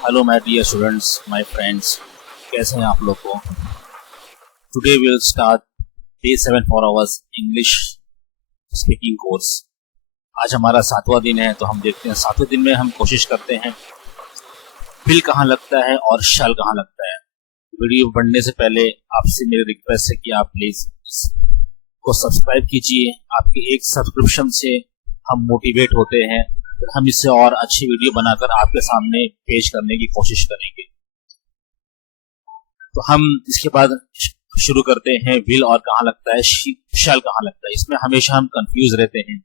Hello my dear students, my friends, कैसे हैं आप लोग को। Today we will start day 7 for hours English speaking course. आज हमारा 7वां दिन है, तो हम देखते हैं 7वें दिन में हम कोशिश करते हैं विल कहाँ लगता है और शैल कहाँ लगता है। वीडियो बढ़ने से पहले आपसे मेरी रिक्वेस्ट है कि आप प्लीज को सब्सक्राइब कीजिए। आपके एक सब्सक्रिप्शन से हम मोटिवेट होते हैं, हम इससे और अच्छी वीडियो बनाकर आपके सामने पेश करने की कोशिश करेंगे। तो हम इसके बाद शुरू करते हैं विल और कहाँ लगता है, शैल कहाँ लगता है। इसमें हमेशा हम कंफ्यूज रहते हैं,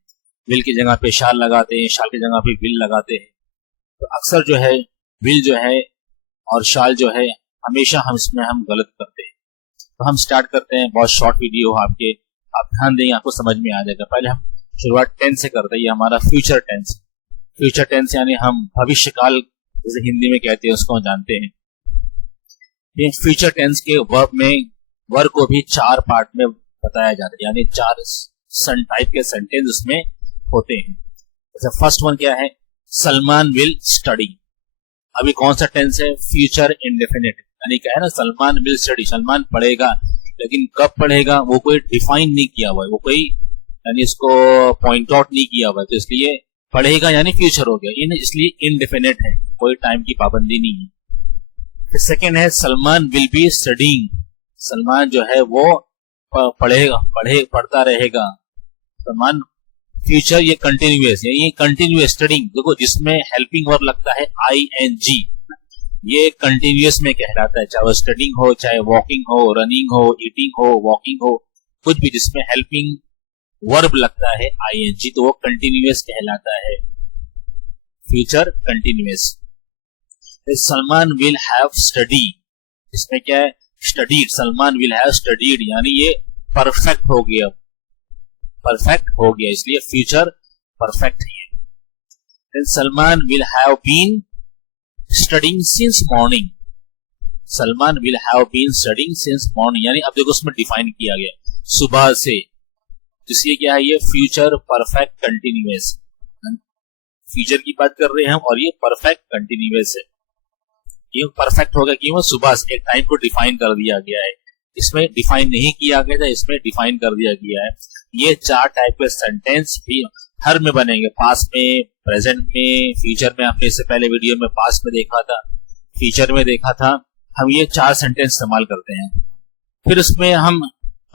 विल की जगह पे शैल लगाते हैं, शैल की जगह पे विल लगाते हैं। तो अक्सर जो है विल जो है और शैल जो है हमेशा इसमें हम गलत करते हैं। तो हम स्टार्ट करते हैं, बहुत शॉर्ट वीडियो आपके, आप ध्यान देंगे आपको समझ में आ जाएगा। पहले हम शुरुआत टेंस से करते हैं। ये हमारा फ्यूचर टेंस। फ्यूचर टेंस यानी हम भविष्य काल जैसे हिंदी में कहते हैं, उसको हम जानते हैं। ये फ्यूचर टेंस के वर्ब में वर्ब को भी 4 पार्ट में बताया जाता है, यानी 4 टाइप के सेंटेंस उसमें होते हैं। जैसे फर्स्ट वन क्या है, सलमान विल स्टडी। अभी कौन सा टेंस है, फ्यूचर इंडेफिनिट, यानी क्या है ना, सलमान विल स्टडी, सलमान पढ़ेगा, लेकिन कब पढ़ेगा वो कोई डिफाइन नहीं किया हुआ है, वो कोई यानी इसको पॉइंट आउट नहीं किया हुआ है, तो इसलिए पढ़ेगा यानी फ्यूचर हो गया, इसलिए इनडेफिनेट है, कोई टाइम की पाबंदी नहीं है। फिर सेकेंड है Salman will be studying. Salman जो है वो पढ़ता रहेगा। सलमान फ्यूचर ये कंटिन्यूअस है, ये कंटिन्यूअस स्टडीइंग देखो, जिसमें हेल्पिंग वर्ब लगता है ING, ये कंटिन्यूअस में कहलाता है। चाहे वो स्टडीइंग हो, चाहे वॉकिंग हो, रनिंग हो, ईटिंग हो, वॉकिंग हो, कुछ भी जिसमें हेल्पिंग वर्ब लगता है ING, तो वो कंटिन्यूअस कहलाता है, future continuous. Salman will have study, इसमें क्या है, studied, Salman will have studied, यानी ये परफेक्ट हो गया, परफेक्ट हो गया, इसलिए फ्यूचर परफेक्ट है। Salman will have been studying since morning. Salman will have been studying since morning, यानी अब देखो उसमें डिफाइन किया गया सुबह से, इसलिए क्या है, ये फ्यूचर परफेक्ट कंटिन्यूअस, फ्यूचर की बात कर रहे हैं हम, और ये परफेक्ट कंटिन्यूअस है। ये परफेक्ट होगा कि वो सुबह से एक टाइम को डिफाइन कर दिया गया है, इसमें डिफाइन नहीं किया गया था, इसमें डिफाइन कर दिया गया है। ये 4 टाइप के सेंटेंस भी हर में बनेंगे, पास्ट में, प्रेजेंट में, फ्यूचर में। हमने इससे पहले वीडियो में पास्ट में देखा था, फ्यूचर में देखा था। हम ये 4 सेंटेंस इस्तेमाल करते हैं। फिर उसमें हम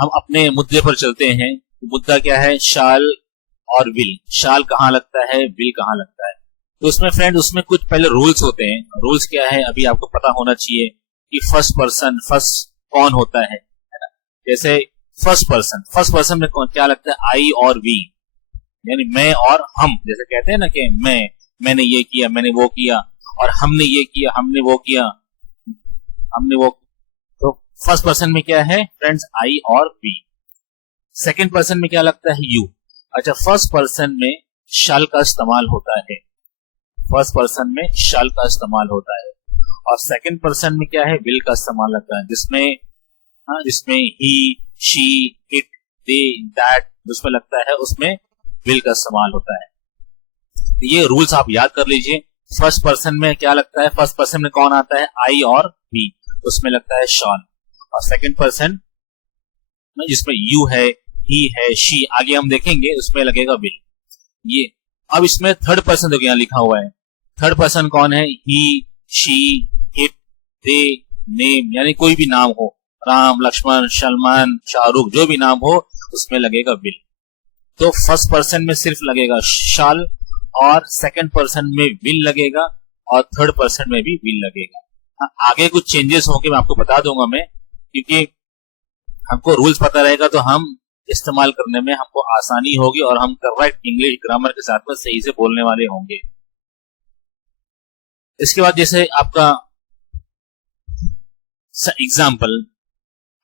अपने मुद्दे पर चलते हैं। मुद्दा क्या है, शाल और विल। शाल कहाँ लगता है, विल कहाँ लगता है। तो उसमें फ्रेंड, उसमें कुछ पहले रूल्स होते हैं। रूल्स क्या है, अभी आपको पता होना चाहिए कि फर्स्ट कौन होता है ना। जैसे फर्स्ट पर्सन में क्या लगता है, आई और वी, यानी मैं और हम। जैसे कहते हैं ना कि मैंने ये किया, मैंने वो किया, और हमने ये किया, हमने वो किया, हमने वो। तो फर्स्ट पर्सन में क्या है फ्रेंड्स, आई और वी। सेकेंड पर्सन में क्या लगता है, यू। अच्छा, फर्स्ट पर्सन में शैल का इस्तेमाल होता है, फर्स्ट पर्सन में शैल का इस्तेमाल होता है, और सेकेंड पर्सन में क्या है, विल का इस्तेमाल होता है, जिसमें ही, शी, इट, दे, दैट जिसमें लगता है, उसमें विल का इस्तेमाल होता है। ये रूल्स आप याद कर लीजिए। फर्स्ट पर्सन में क्या लगता है, फर्स्ट पर्सन में कौन आता है, आई और वी, उसमें लगता है शैल। और सेकेंड पर्सन जिसमें यू है, ही है, शी, आगे हम देखेंगे, उसमें लगेगा विल। ये अब इसमें थर्ड पर्सन देखो यहाँ लिखा हुआ है, थर्ड पर्सन कौन है, he, she, it, they, name, यानी कोई भी नाम हो, राम, लक्ष्मण, सलमान, शाहरुख, जो भी नाम हो, उसमें लगेगा विल। तो फर्स्ट पर्सन में सिर्फ लगेगा शैल, और सेकंड पर्सन में विल लगेगा, और थर्ड पर्सन में भी विल लगेगा। आगे कुछ चेंजेस होंगे, मैं आपको बता दूंगा मैं, क्योंकि हमको रूल्स पता रहेगा तो हम इस्तेमाल करने में हमको आसानी होगी, और हम करेक्ट इंग्लिश ग्रामर के साथ में सही से बोलने वाले होंगे। इसके बाद जैसे आपका example,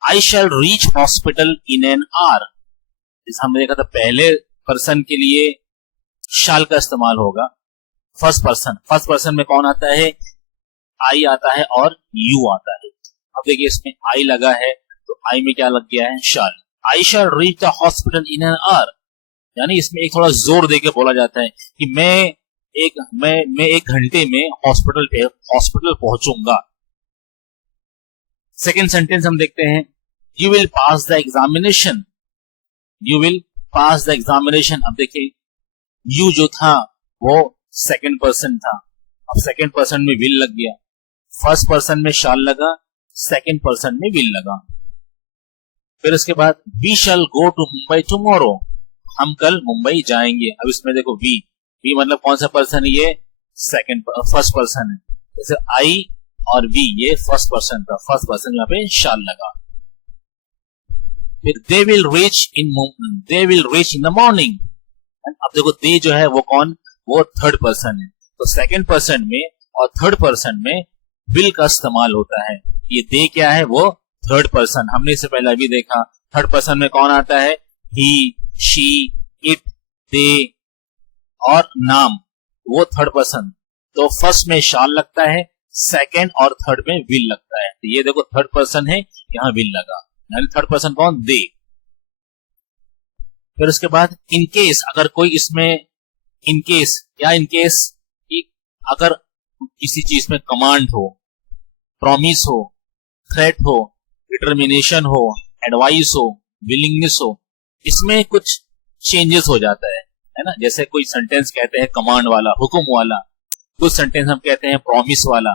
I shall reach hospital in an hour. जैसे हमने देखा था, पहले पर्सन के लिए शैल का इस्तेमाल होगा। फर्स्ट पर्सन में कौन आता है, आई आता है और यू आता है। अब देखिए इसमें आई लगा है, तो आई में क्या लग गया है, shall. I shall reach the hospital in an hour, यानी इसमें एक थोड़ा जोर देके बोला जाता है कि मैं मैं 1 घंटे में हॉस्पिटल पहुंचूंगा। सेकेंड सेंटेंस हम देखते हैं, you will pass the examination. You will pass the examination. अब देखिए यू जो था वो सेकेंड पर्सन था, अब सेकेंड पर्सन में विल लग गया, फर्स्ट पर्सन में शाल लगा, सेकेंड पर्सन में विल लगा। फिर उसके बाद we shall go to Mumbai tomorrow. हम कल मुंबई जाएंगे। अब इसमें देखो वी मतलब कौन सा पर्सन है, ये फर्स्ट पर्सन है। जैसे आई और वी ये फर्स्ट पर्सन था, फर्स्ट पर्सन यहाँ पे शाल लगा। फिर they will reach in the morning. अब देखो दे जो है वो कौन, वो थर्ड पर्सन है। तो सेकेंड पर्सन में और थर्ड पर्सन में विल का इस्तेमाल होता है। ये दे क्या है, वो थर्ड पर्सन। हमने इससे पहले अभी देखा थर्ड पर्सन में कौन आता है, ही, शी, इट, दे और नाम, वो थर्ड पर्सन। तो फर्स्ट में शाल लगता है, सेकेंड और थर्ड में विल लगता है। तो ये देखो थर्ड पर्सन है, यहाँ विल लगा, यानी थर्ड पर्सन कौन, दे। फिर उसके बाद इनकेस, अगर कोई इसमें इनकेस कि अगर किसी चीज में कमांड हो, प्रॉमिस हो, थ्रेट हो, डिटर्मिनेशन हो, एडवाइस हो, विलिंगनेस हो, इसमें कुछ चेंजेस हो जाता है ना। जैसे कोई सेंटेंस कहते हैं कमांड वाला, हुक्म वाला, कुछ सेंटेंस हम कहते हैं प्रॉमिस वाला,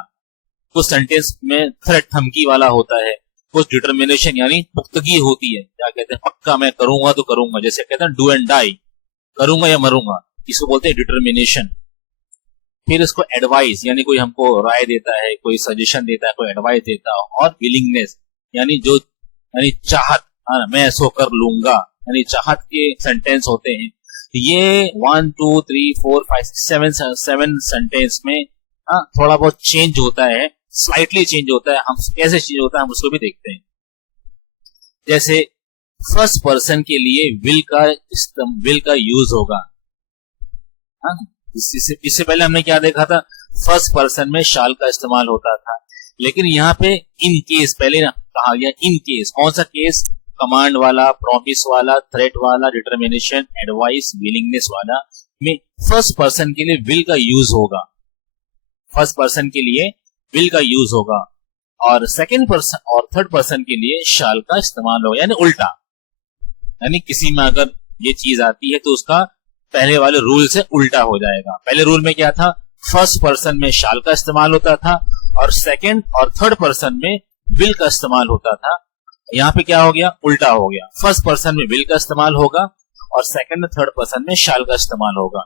कुछ सेंटेंस में थ्रेट, धमकी वाला होता है, कुछ डिटर्मिनेशन यानी पुख्तगी होती है, क्या कहते हैं, पक्का मैं करूंगा तो करूंगा, जैसे कहते हैं डू एंड डाई, करूंगा या मरूंगा, इसको बोलते हैं डिटर्मिनेशन। फिर इसको एडवाइस यानी कोई हमको राय देता है, कोई सजेशन देता है, कोई एडवाइस देता है। और विलिंगनेस यानी चाहत, मैं ऐसा कर लूंगा, यानी चाहत के सेंटेंस होते हैं। ये 1 2 3 4 5 6 7 सेंटेंस में थोड़ा बहुत चेंज होता है, स्लाइटली चेंज होता है। हम कैसे चेंज होता है हम उसको भी देखते हैं। जैसे फर्स्ट पर्सन के लिए विल का यूज होगा। इससे पहले हमने क्या देखा था, फर्स्ट पर्सन में शाल का इस्तेमाल होता था, लेकिन यहाँ पे इन केस पहले ना कहा गया, इन केस कौन सा केस, कमांड वाला, प्रॉमिस वाला, थ्रेट वाला, डिटर्मिनेशन, एडवाइस, विलिंगनेस वाला में फर्स्ट पर्सन के लिए विल का यूज होगा। फर्स्ट पर्सन के लिए विल का यूज होगा और सेकेंड पर्सन और थर्ड पर्सन के लिए शाल का इस्तेमाल होगा, यानी उल्टा। यानी किसी में अगर ये चीज आती है तो उसका पहले वाले रूल से उल्टा हो जाएगा। पहले रूल में क्या था, फर्स्ट पर्सन में शाल का इस्तेमाल होता था और सेकेंड और थर्ड पर्सन में विल का इस्तेमाल होता था। यहाँ पे क्या हो गया, उल्टा हो गया। फर्स्ट पर्सन में विल का इस्तेमाल होगा और सेकेंड और थर्ड पर्सन में शाल का इस्तेमाल होगा।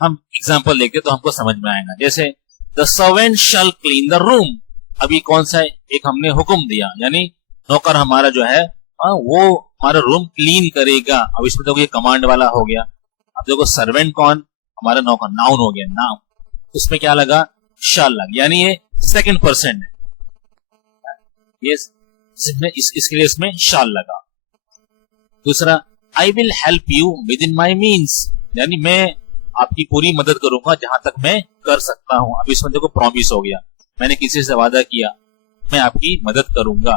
हम एग्जाम्पल लेके तो हमको समझ में आएगा। जैसे the servant shall clean the room. अभी कौन सा एक हमने हुक्म दिया, यानी नौकर हमारा जो है वो हमारा रूम क्लीन करेगा। अब इसमें तो ये कमांड वाला हो गया। अब देखो सर्वेंट कौन, हमारा नौकर, नाउन हो गया, नाउन, उसमें क्या लगा, शाल लगा, यानी ये सेकंड पर्सन है, ये इसके लिए इसमें शाल लगा। दूसरा, I will help you with in my means, यानी मैं आपकी पूरी मदद करूंगा जहां तक मैं कर सकता हूं। अब इसमें देखो प्रॉमिस हो गया, मैंने किसी से वादा किया मैं आपकी मदद करूंगा,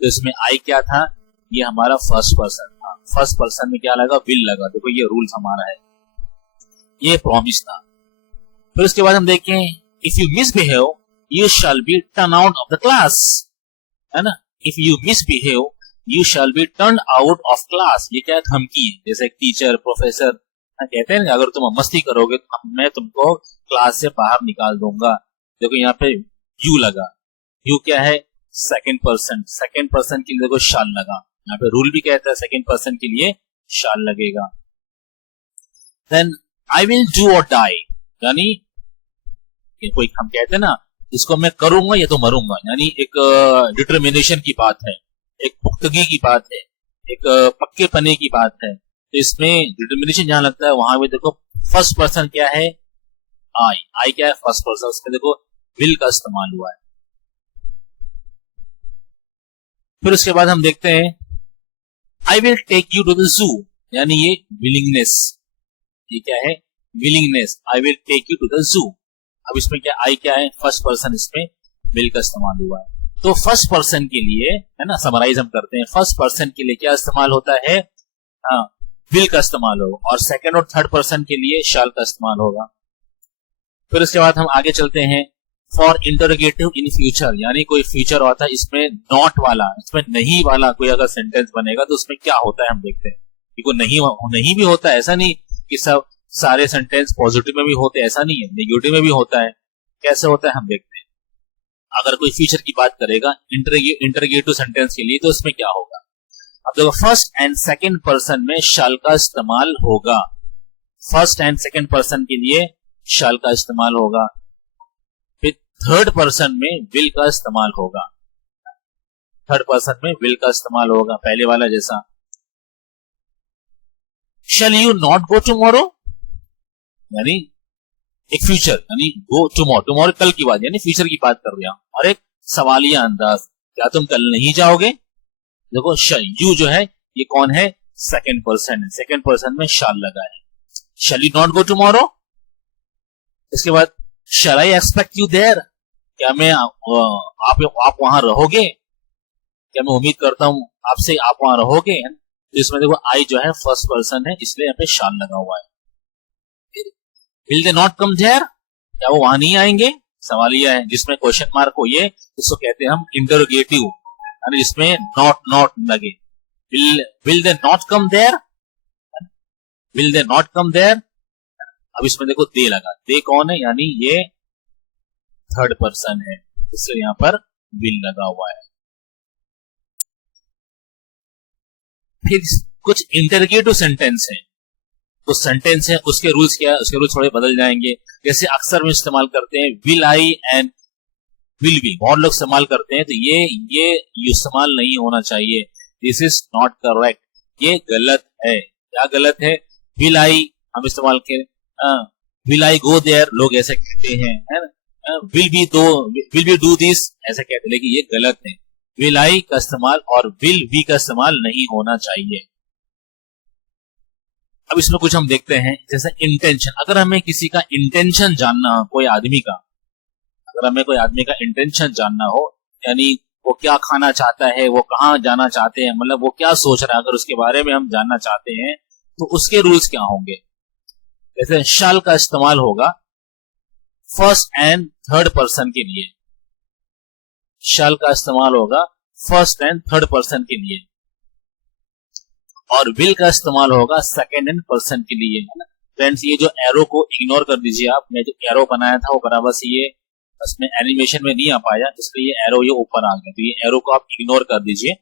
तो इसमें आई क्या था, ये हमारा फर्स्ट पर्सन था। फर्स्ट पर्सन में क्या लगा, विल लगा। देखो ये रूल्स हमारा है, ये प्रॉमिस था। फिर उसके बाद हम देखें, if you misbehave you shall be turn out of the class, है ना। If you misbehave you shall be turn out of class, ये क्या है, धमकी है। जैसे एक टीचर, प्रोफेसर कहते हैं अगर तुम मस्ती करोगे तो मैं तुमको क्लास से बाहर निकाल दूंगा। देखो यहाँ पे यू लगा, यू क्या है, सेकंड पर्सन, सेकंड पर्सन के लिए देखो शाल लगा। यहाँ पे रूल भी कहता है सेकंड पर्सन के लिए शाल लगेगा। देन आई विल डू और डाई, यानी कोई हम कहते हैं ना, इसको मैं करूंगा या तो मरूंगा, यानी एक डिटर्मिनेशन की बात है, एक पुख्तगी की बात है, एक पक्के पने की बात है। तो इसमें डिटर्मिनेशन जहां लगता है वहां पे देखो फर्स्ट पर्सन क्या है, आई क्या है, फर्स्ट पर्सन, उसमें देखो विल का इस्तेमाल हुआ है। फिर उसके बाद हम देखते हैं, I will take you to the zoo, यानी ये विलिंगनेस, ये क्या है, willingness, I will take you to the zoo. अब इसमें क्या, आई क्या है, फर्स्ट पर्सन, इसमें विल का इस्तेमाल हुआ है। तो फर्स्ट पर्सन के लिए, है ना, समराइज हम करते हैं, फर्स्ट पर्सन के लिए क्या इस्तेमाल होता है, विल का इस्तेमाल होगा, और सेकंड और थर्ड पर्सन के लिए शाल का इस्तेमाल होगा। फिर उसके बाद हम आगे चलते हैं फॉर इंटरोगेटिव इन फ्यूचर, यानी कोई फ्यूचर होता है इसमें नॉट वाला, इसमें नहीं वाला कोई अगर सेंटेंस बनेगा तो उसमें क्या होता है हम देखते हैं। देखो नहीं भी होता है, ऐसा नहीं कि सब सारे सेंटेंस पॉजिटिव में भी होते हैं, ऐसा नहीं है, नेगेटिव में भी होता है। कैसे होता है हम देखते हैं। अगर कोई फ्यूचर की बात करेगा इंटरोगेटिव सेंटेंस के लिए तो उसमें क्या होगा। अब देखो फर्स्ट एंड सेकंड पर्सन में शाल का इस्तेमाल होगा, फर्स्ट एंड सेकंड पर्सन के लिए शाल का इस्तेमाल होगा। फिर थर्ड पर्सन में विल का इस्तेमाल होगा, थर्ड पर्सन में विल का इस्तेमाल होगा पहले वाला जैसा। Shall you not go tomorrow, यानी एक फ्यूचर, यानी गो टुमारो कल की बात, यानी फ्यूचर की बात कर रहा हूं। और एक सवालिया अंदाज, क्या तुम कल नहीं जाओगे। देखो यू जो है ये कौन है, सेकंड पर्सन है, सेकंड पर्सन में शाल लगा है। Shall you not go tomorrow. इसके बाद शैल आई एक्सपेक्ट यू देयर, क्या मैं आप वहां रहोगे, क्या मैं उम्मीद करता हूं आपसे आप वहां रहोगे। तो इसमें देखो आई जो है फर्स्ट पर्सन है, इसलिए यहाँ पे शाल लगा हुआ है। Will they not come there, क्या वो वहां नहीं आएंगे, सवालिया है जिसमें क्वेश्चन मार्क हो, ये इसको कहते हैं हम इंटरोगेटिव, यानी जिसमें नॉट लगे। Will they not come there, will they not come there. अब इसमें देखो दे लगा, दे कौन है, यानी ये थर्ड पर्सन है, इसलिए यहां पर विल लगा हुआ है। फिर कुछ इंटरोगेटिव सेंटेंस है, तो सेंटेंस है उसके रूल्स क्या है, उसके रूल्स थोड़े बदल जाएंगे। जैसे अक्सर में इस्तेमाल करते हैं will I and will be, बहुत लोग इस्तेमाल करते हैं, तो ये इस्तेमाल नहीं होना चाहिए। दिस इज नॉट करेक्ट, ये गलत है। क्या गलत है, विल आई हम इस्तेमाल करें, विल आई गो देयर लोग ऐसे कहते हैं, है ना। विल बी डू दिस ऐसे कहते हैं, लेकिन ये गलत है। विल आई का इस्तेमाल और विल बी का इस्तेमाल नहीं होना चाहिए। अब इसमें कुछ हम देखते हैं, जैसे इंटेंशन। अगर हमें किसी का इंटेंशन जानना हो, कोई आदमी का, अगर हमें कोई आदमी का इंटेंशन जानना हो, यानी वो क्या खाना चाहता है, वो कहाँ जाना चाहते हैं, मतलब वो क्या सोच रहा है, अगर उसके बारे में हम जानना चाहते हैं तो उसके रूल्स क्या होंगे। जैसे शाल का इस्तेमाल होगा फर्स्ट एंड थर्ड पर्सन के लिए, शाल का इस्तेमाल होगा फर्स्ट एंड थर्ड पर्सन के लिए, और विल का इस्तेमाल होगा सेकंड एंड पर्सन के लिए, है ना। फ्रेंड्स ये जो एरो को इग्नोर कर दीजिए आप, मैं जो एरो बनाया था वो बराबर से ये उसमें एनिमेशन में नहीं आ पाया, इसलिए ये एरो ये ऊपर आ गया, तो ये एरो को आप इग्नोर कर दीजिए।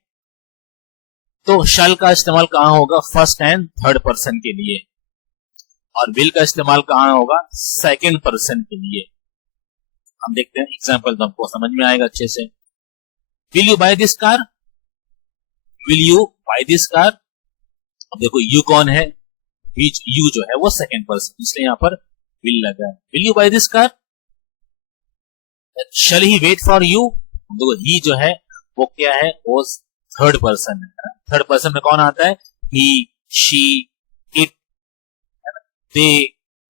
तो शैल का इस्तेमाल कहां होगा, फर्स्ट एंड थर्ड पर्सन के लिए, और विल का इस्तेमाल कहां होगा, सेकंड पर्सन के लिए। हम देखते हैं एग्जाम्पल, तो हमको समझ में आएगा अच्छे से। Will you buy this car, will you buy this car. अब देखो यू कौन है, बीच यू जो है वो सेकंड पर्सन, इसलिए यहां पर विल लगा है। Will you buy this car. Shall he wait for you, देखो ही जो है वो क्या है, वो थर्ड पर्सन है। थर्ड पर्सन में कौन आता है, ही, शी, इट, दे,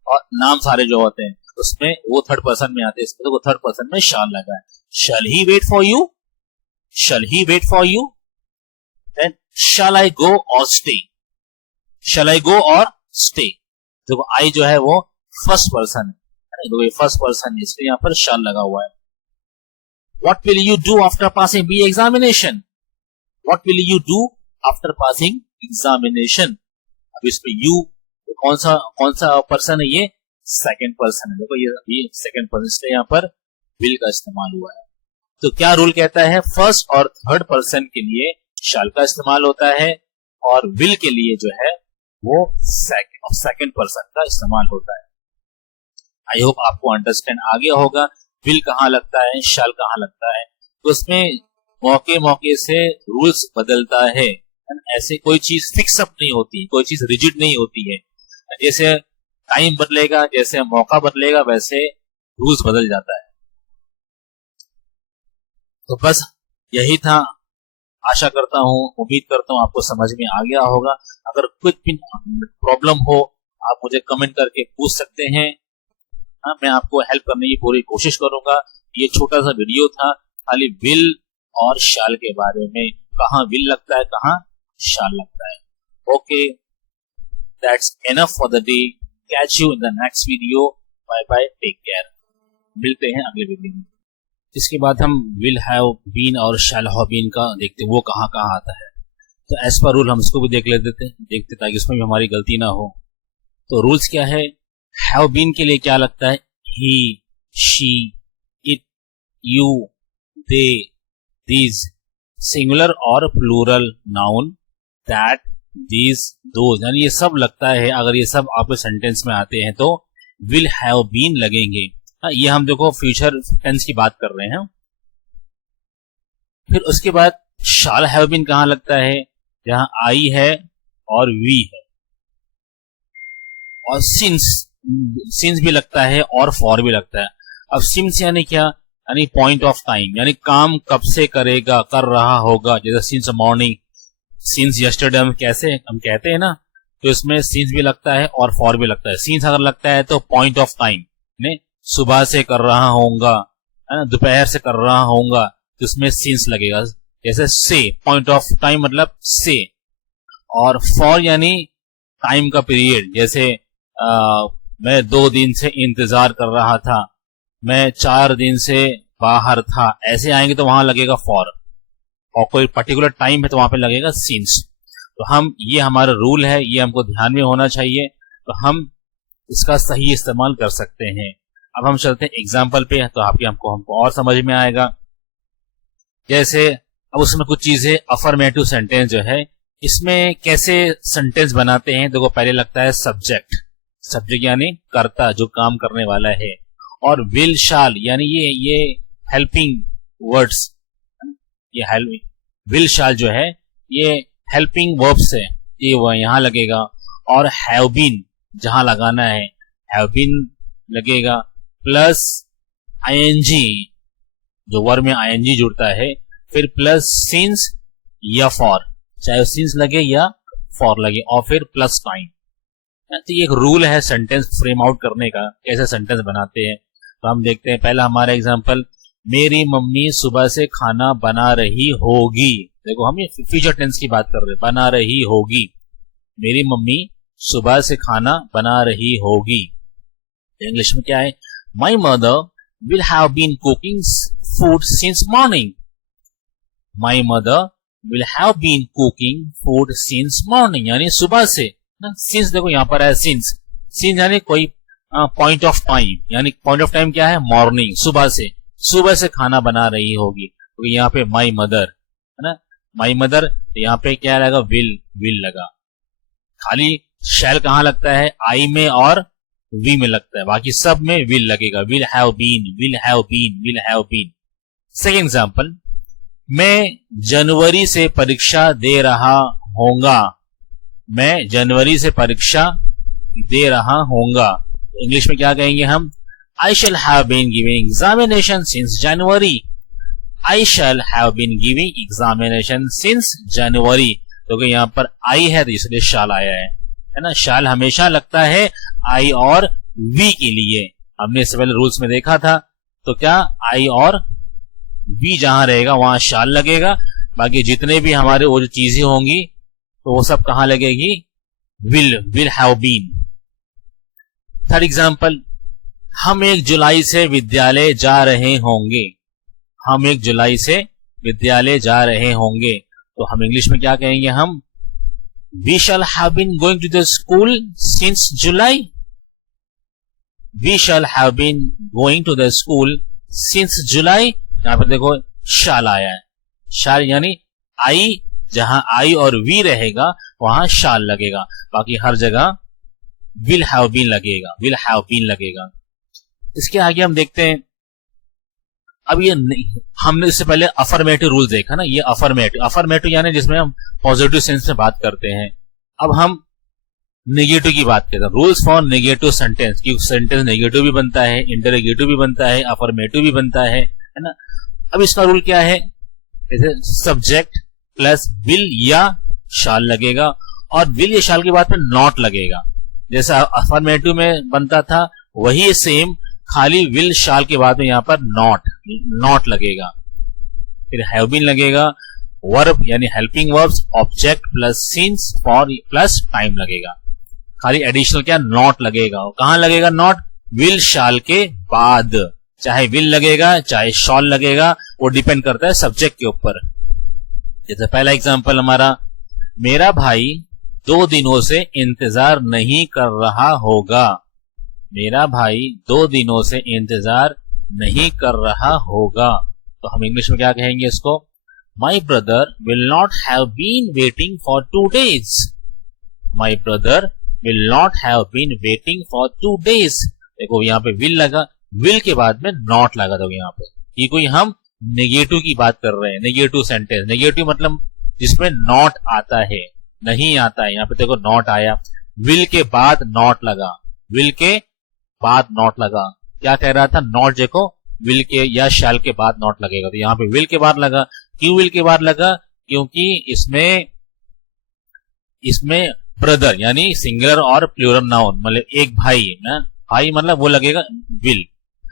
और नाम सारे जो होते हैं उसमें वो थर्ड पर्सन में आते हैं। इसमें देखो थर्ड पर्सन में शाल लगा है। Shall he wait for you, shall he wait for you. Then shall I go और स्टे, शैल आई गो और स्टे। देखो आई जो है वो फर्स्ट पर्सन है, देखो ये फर्स्ट पर्सन है, इसलिए यहां पर शैल लगा हुआ है। What will you do after passing B examination? What will you do after passing examination? अब इसमें you कौन सा पर्सन है, ये सेकंड पर्सन है। देखो ये सेकंड पर्सन, इसलिए यहाँ पर will का इस्तेमाल हुआ है। तो क्या रूल कहता है, फर्स्ट और थर्ड पर्सन के लिए shall का इस्तेमाल होता है, और will के लिए जो है वो सेकंड पर्सन का इस्तेमाल होता है। आई होप आपको अंडरस्टैंड आ गया होगा विल कहां लगता है, शाल कहां लगता है। तो उसमें मौके मौके से रूल्स बदलता है, ऐसे कोई चीज फिक्स अप नहीं होती, कोई चीज रिजिड नहीं होती है। जैसे टाइम बदलेगा, जैसे मौका बदलेगा, वैसे रूल्स बदल जाता है। तो बस यही था, आशा करता हूं, उम्मीद करता हूं आपको समझ में आ गया होगा। अगर कुछ भी प्रॉब्लम हो आप मुझे कमेंट करके पूछ सकते हैं, मैं आपको हेल्प करने की पूरी कोशिश करूंगा। ये छोटा सा वीडियो था खाली विल और शाल के बारे में, कहां विल लगता है, कहां शाल लगता है। Okay, that's enough for the day. Catch you in the next video. Bye bye, take care. मिलते हैं अगले वीडियो में। इसके बाद हम विल हैव बीन और शैल हैव बीन का देखते हैं वो कहाँ कहाँ आता है। तो एज पर रूल हम इसको भी देख लेते देखते ताकि इसमें भी हमारी गलती ना हो। तो रूल्स क्या है, हैव बीन के लिए क्या लगता है, he, she, it, you, they, these, singular और plural noun, that, these, those, यानी ये सब लगता है। अगर ये सब आपके सेंटेंस में आते हैं तो विल हैव बीन लगेंगे। ये हम देखो फ्यूचर टेंस की बात कर रहे हैं। फिर उसके बाद शाल हैव बीन कहां लगता है, जहां आई है और वी है, और सिंस भी लगता है और फॉर भी लगता है। अब सिंस यानी क्या, यानी पॉइंट ऑफ टाइम, यानी काम कब से करेगा, कर रहा होगा। जैसे सिंस मॉर्निंग, सिंस यस्टरडे हम कहते हैं ना, तो इसमें सिंस भी लगता है और फॉर भी लगता है। सिंस अगर लगता है तो पॉइंट ऑफ टाइम, ने सुबह से कर रहा होऊंगा, है ना, दोपहर से कर रहा होऊंगा, तो इसमें सिंस लगेगा। जैसे से, पॉइंट ऑफ टाइम मतलब से। और फॉर यानी टाइम का पीरियड, जैसे मैं 2 दिन से इंतजार कर रहा था, मैं 4 दिन से बाहर था, ऐसे आएंगे तो वहां लगेगा फॉर। और कोई पर्टिकुलर टाइम है तो वहां पे लगेगा सिंस। तो हम, ये हमारा रूल है, ये हमको ध्यान में होना चाहिए, तो हम इसका सही इस्तेमाल कर सकते हैं। अब हम चलते हैं एग्जाम्पल पे, तो हमको और समझ में आएगा। जैसे अब उसमें कुछ चीजें, अफर्मेटिव सेंटेंस जो है, इसमें कैसे सेंटेंस बनाते हैं। देखो पहले लगता है सब्जेक्ट, सब्जेक्ट यानी कर्ता, जो काम करने वाला है। और विल शाल यानी ये हेल्पिंग वर्ड्स, ये विल शाल जो है ये हेल्पिंग वर्ब्स है, ये वो यहां लगेगा। और हैव बीन जहां लगाना है हैव बीन लगेगा, प्लस आईएनजी, जो वर्ब में आईएनजी जुड़ता है, फिर प्लस सिंस या फॉर, चाहे सिंस लगे या फॉर लगे, और फिर प्लस टाइम। तो ये एक रूल है सेंटेंस फ्रेम आउट करने का, कैसे सेंटेंस बनाते हैं। तो हम देखते हैं पहला हमारा एग्जांपल, मेरी मम्मी सुबह से खाना बना रही होगी। देखो हम ये फ्यूचर टेंस की बात कर रहे हैं, बना रही होगी। मेरी मम्मी सुबह से खाना बना रही होगी। इंग्लिश में क्या है, my mother will have been cooking food since morning. My mother will have been cooking food since morning, यानी सुबह से ना। सिंस देखो यहाँ पर है सिंस, सिंस यानी कोई पॉइंट ऑफ टाइम, यानी पॉइंट ऑफ टाइम क्या है, मॉर्निंग, सुबह से खाना बना रही होगी। तो यहाँ पे माई मदर है ना, माई मदर, तो यहाँ पे क्या लगा, विल लगा। खाली शैल कहां लगता है, आई में और वी में लगता है, बाकी सब में विल लगेगा। Will have been, will have been, will have been. Second example, मैं जनवरी से परीक्षा दे रहा होऊंगा। मैं जनवरी से परीक्षा दे रहा होऊंगा। इंग्लिश में क्या कहेंगे हम, I shall have been giving examination since January. I shall have been giving examination since January. तो यहाँ पर I है तो इसलिए shall आया है ना। shall हमेशा लगता है I और V के लिए, हमने इससे पहले रूल्स में देखा था। तो क्या I और V जहां रहेगा वहां shall लगेगा, बाकी जितने भी हमारे वो जो चीजें होंगी तो वो सब कहां लगेगी, will have been। Third example, हम 1 जुलाई से विद्यालय जा रहे होंगे। हम 1 जुलाई से विद्यालय जा रहे होंगे। तो हम इंग्लिश में क्या कहेंगे, हम we shall have been going to the school since July. We shall have been going to the school since July. यहां पर देखो शाल आया है, शाल यानी आई, जहां आई और वी रहेगा वहां शाल लगेगा, बाकी हर जगह विल हैव बीन लगेगा, विल हैव बीन लगेगा। इसके आगे हम देखते हैं, अब ये हमने इससे पहले अफर्मेटिव रूल देखा ना, ये अफर्मेटिव यानी जिसमें हम पॉजिटिव सेंस में बात करते हैं। अब हम नेगेटिव की बात करते हैं, रूल्स फॉर नेगेटिव सेंटेंस, क्योंकि सेंटेंस नेगेटिव भी बनता है, इंटरोगेटिव भी बनता है, अफर्मेटिव भी बनता है ना। अब इसका रूल क्या है, जैसे सब्जेक्ट प्लस विल या शाल लगेगा, और विल या शाल के बाद में नॉट लगेगा। जैसा अफर्मेटिव में बनता था वही सेम, खाली विल शाल के बाद में यहां पर नॉट लगेगा। फिर हैव बीन लगेगा, वर्ब यानी helping verbs, object plus since for plus time लगेगा। खाली एडिशनल क्या, नॉट लगेगा। कहां लगेगा नॉट, विल शाल के बाद, चाहे विल लगेगा चाहे शॉल लगेगा, वो डिपेंड करता है सब्जेक्ट के ऊपर। जैसे पहला एग्जांपल हमारा, मेरा भाई 2 दिनों से इंतजार नहीं कर रहा होगा। मेरा भाई 2 दिनों से इंतजार नहीं कर रहा होगा, तो हम इंग्लिश में क्या कहेंगे इसको? My brother will not have been waiting for 2 days। My brother will not have been waiting for 2 days। देखो यहाँ पे विल लगा, विल के बाद में नॉट लगा। देखो यहाँ पे ये कोई हम नेगेटिव की बात कर रहे हैं, नेगेटिव सेंटेंस। नेगेटिव मतलब जिसमें नॉट आता है, नहीं आता है। यहाँ पे देखो नॉट आया, विल के बाद नॉट लगा, विल के बाद नॉट लगा। क्या कह रहा था? नॉट देखो विल के या शैल के बाद नॉट लगेगा, तो यहाँ पे विल के बाद लगा। क्यों विल के बाद लगा? क्योंकि इसमें ब्रदर यानी सिंगुलर और प्लूरल नाउन, मतलब एक भाई है ना, भाई मतलब वो लगेगा विल।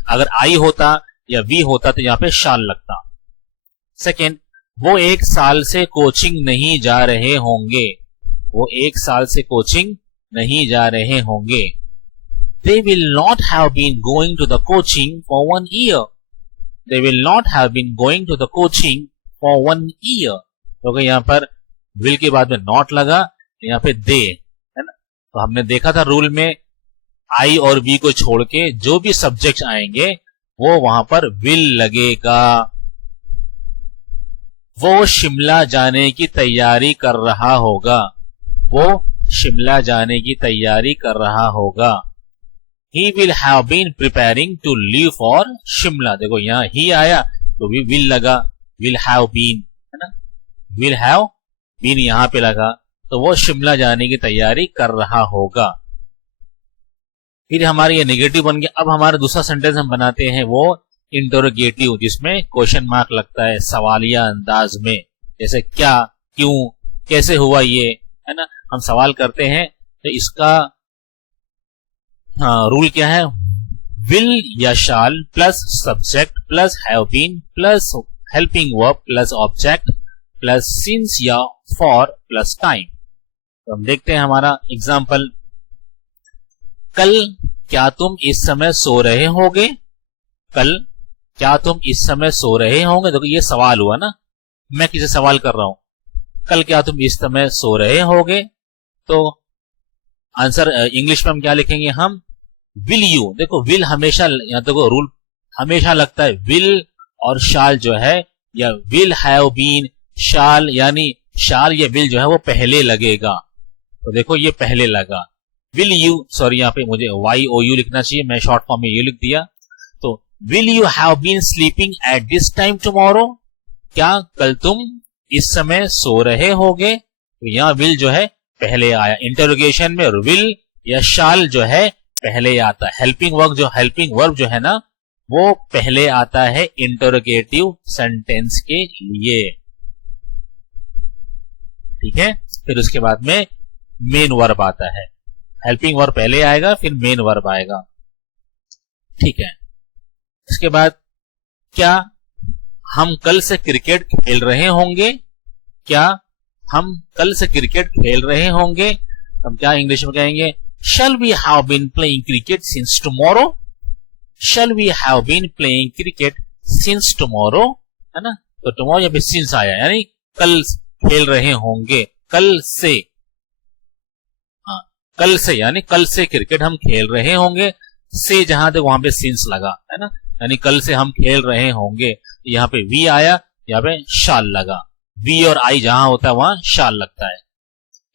अगर आई होता या वी होता तो यहाँ पे शाल लगता। सेकेंड, वो 1 साल से कोचिंग नहीं जा रहे होंगे। वो 1 साल से कोचिंग नहीं जा रहे होंगे। They will not have been going to the coaching for 1 year. They will not have been going to the coaching for 1 year. तो यहाँ पर will के बाद में not लगा, यहाँ पे they है ना। तो हमने देखा था रूल में I और V को छोड़ के जो भी सब्जेक्ट आएंगे वो वहां पर will लगेगा। वो शिमला जाने की तैयारी कर रहा होगा। वो शिमला जाने की तैयारी कर रहा होगा। He will have been preparing to leave for Shimla. देखो यहाँ ही आया तो भी will लगा, will have been है ना, will have been यहाँ पे लगा, तो वो शिमला जाने की तैयारी कर रहा होगा। फिर हमारे ये नेगेटिव बन गया। अब हमारा दूसरा सेंटेंस हम बनाते हैं वो इंटरोगेटिव, जिसमें क्वेश्चन मार्क लगता है सवालिया अंदाज में। जैसे क्या, क्यों, कैसे हुआ ये, है ना, हम सवाल करते हैं। तो इसका रूल क्या है? विल या shall plus subject plus have been plus helping verb plus object plus since या फॉर प्लस टाइम। तो हम देखते हैं हमारा एग्जाम्पल। कल क्या तुम इस समय सो रहे होगे? कल क्या तुम इस समय सो रहे होंगे? देखो ये सवाल हुआ ना, मैं किसे सवाल कर रहा हूं। कल क्या तुम इस समय सो रहे होगे? तो आंसर इंग्लिश में हम क्या लिखेंगे? हम विल यू। देखो विल हमेशा, यहाँ देखो रूल हमेशा लगता है विल और शाल जो है, या विल हैव बीन, शाल यानी शाल या विल जो है वो पहले लगेगा। तो देखो ये पहले लगा। विल यू, सॉरी यहाँ पे मुझे YOU लिखना चाहिए, मैं शॉर्ट फॉर्म में यू लिख दिया। तो will you have been sleeping at this time tomorrow? क्या कल तुम इस समय सो रहे होगे? तो यहाँ विल जो है पहले आया। इंटरोगेशन में विल या शाल जो है पहले आता है। हेल्पिंग वर्ब जो है ना वो पहले आता है इंटरोगेटिव सेंटेंस के लिए। ठीक है, फिर उसके बाद में मेन वर्ब आता है। हेल्पिंग वर्ब पहले आएगा, फिर मेन वर्ब आएगा। ठीक है, इसके बाद क्या हम कल से क्रिकेट खेल रहे होंगे? क्या हम कल से क्रिकेट खेल रहे होंगे? हम क्या इंग्लिश में कहेंगे? Shall we have been playing cricket since tomorrow? Shall we have been playing cricket since tomorrow? है ना, तो tomorrow यहाँ पे since आया, यानी कल खेल रहे होंगे। कल से, हाँ कल से यानी कल से क्रिकेट हम खेल रहे होंगे। से जहां तक वहां पे since लगा, है ना, यानी कल से हम खेल रहे होंगे। यहाँ पे we आया, यहाँ पे शाल लगा। we और I जहां होता है वहां शाल लगता है।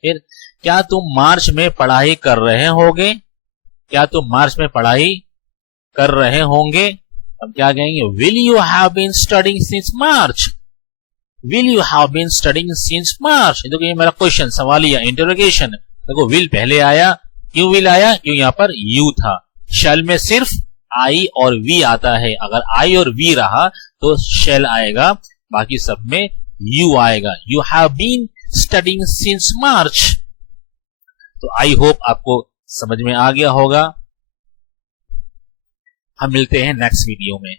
फिर क्या तुम मार्च में पढ़ाई कर रहे होगे? क्या तुम मार्च में पढ़ाई कर रहे होंगे? हम क्या कहेंगे? Will you have been studying since March? Will you have been studying since March? देखो ये मेरा क्वेश्चन, सवालिया, इंटरोगेशन। देखो विल पहले आया। क्यों विल आया? क्यों यहाँ पर यू था। शैल में सिर्फ आई और वी आता है। अगर आई और वी रहा तो शैल आएगा, बाकी सब में यू आएगा। You have been studying since March. तो आई होप आपको समझ में आ गया होगा। हम मिलते हैं नेक्स्ट वीडियो में।